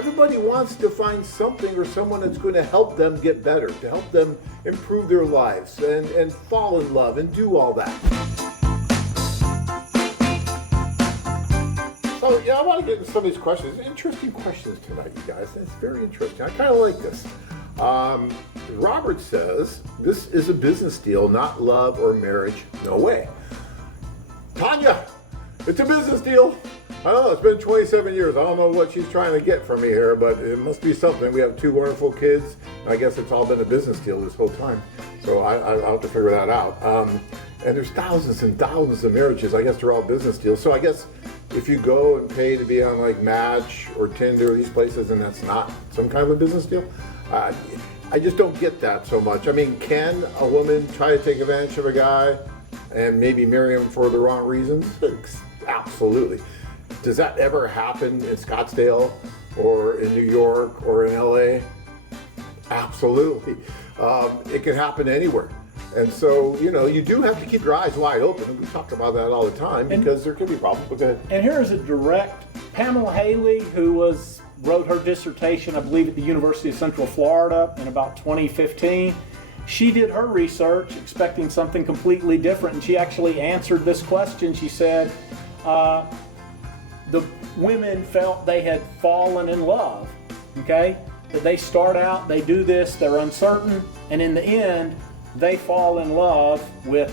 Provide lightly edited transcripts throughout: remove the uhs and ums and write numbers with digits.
everybody wants to find something or someone that's going to help them get better, to help them improve their lives and fall in love and do all that. So, yeah, I want to get into some of these questions. Interesting questions tonight, you guys. It's very interesting. I kind of like this. Robert says, this is a business deal, not love or marriage. No way. Tanya, it's a business deal. I don't know, it's been 27 years. I don't know what she's trying to get from me here, but it must be something. We have 2 wonderful kids. I guess it's all been a business deal this whole time. So I'll have to figure that out. And there's thousands and thousands of marriages. I guess they're all business deals. So I guess if you go and pay to be on like Match or Tinder, these places, and that's not some kind of a business deal, I just don't get that so much. I mean, can a woman try to take advantage of a guy and maybe marry him for the wrong reasons? Absolutely. Does that ever happen in Scottsdale or in New York or in LA? Absolutely. It can happen anywhere. And so, you do have to keep your eyes wide open. And we talk about that all the time because there could be problems. But go ahead. And here's a direct, Pamela Haley, who wrote her dissertation, I believe, at the University of Central Florida in about 2015. She did her research expecting something completely different, and she actually answered this question. She said, the women felt they had fallen in love, okay? That they start out, they do this, they're uncertain, and in the end, they fall in love with,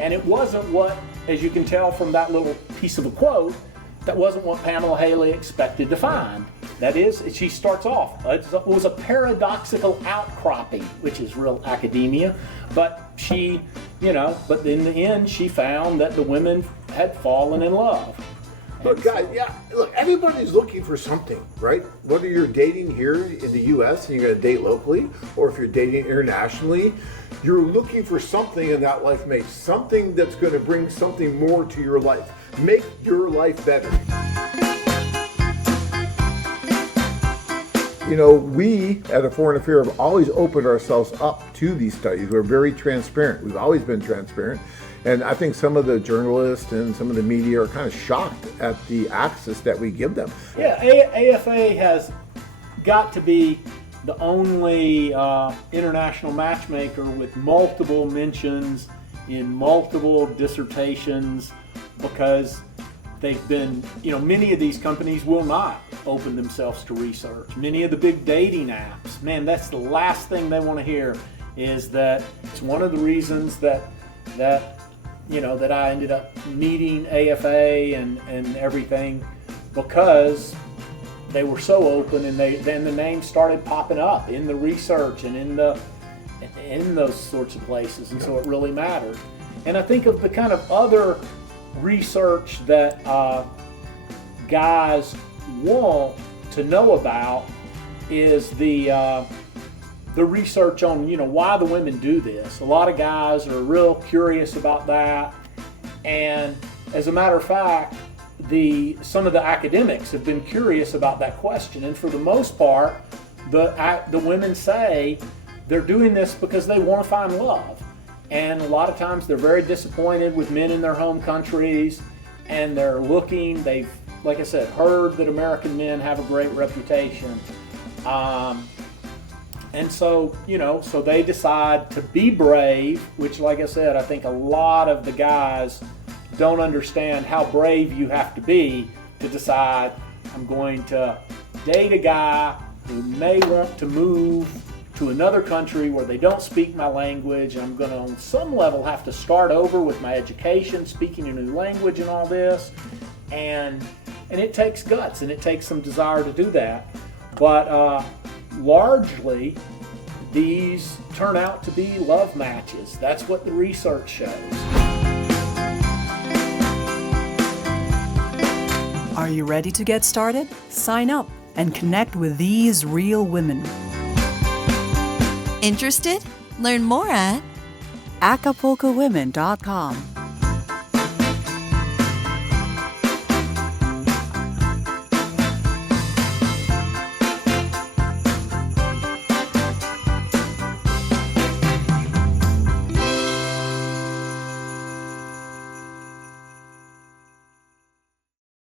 and it wasn't what, as you can tell from that little piece of a quote, that wasn't what Pamela Haley expected to find. That is, she starts off, it was a paradoxical outcropping, which is real academia, but she, but in the end, she found that the women had fallen in love. Look, guys, look, everybody's looking for something, right? Whether you're dating here in the U.S. and you're going to date locally, or if you're dating internationally, you're looking for something in that life mate, something that's going to bring something more to your life, make your life better. We at A Foreign Affair have always opened ourselves up to these studies. We're very transparent. We've always been transparent. And I think some of the journalists and some of the media are kind of shocked at the access that we give them. Yeah, AFA has got to be the only international matchmaker with multiple mentions in multiple dissertations, because they've been, many of these companies will not open themselves to research. Many of the big dating apps, man, that's the last thing they want to hear, is that it's one of the reasons that I ended up meeting AFA and everything, because they were so open, and then the names started popping up in the research and in those sorts of places, and so it really mattered. And I think of the kind of other research that guys want to know about is the research on why the women do this. A lot of guys are real curious about that, and as a matter of fact, some of the academics have been curious about that question, and for the most part, the women say they're doing this because they want to find love. And a lot of times they're very disappointed with men in their home countries, and they're looking, they've, like I said, heard that American men have a great reputation. And so, so they decide to be brave, which, like I said, I think a lot of the guys don't understand how brave you have to be to decide, I'm going to date a guy who may want to move to another country where they don't speak my language, and I'm going to, on some level, have to start over with my education, speaking a new language and all this. And it takes guts, and it takes some desire to do that. But largely, these turn out to be love matches. That's what the research shows. Are you ready to get started? Sign up and connect with these real women. Interested? Learn more at AcapulcoWomen.com.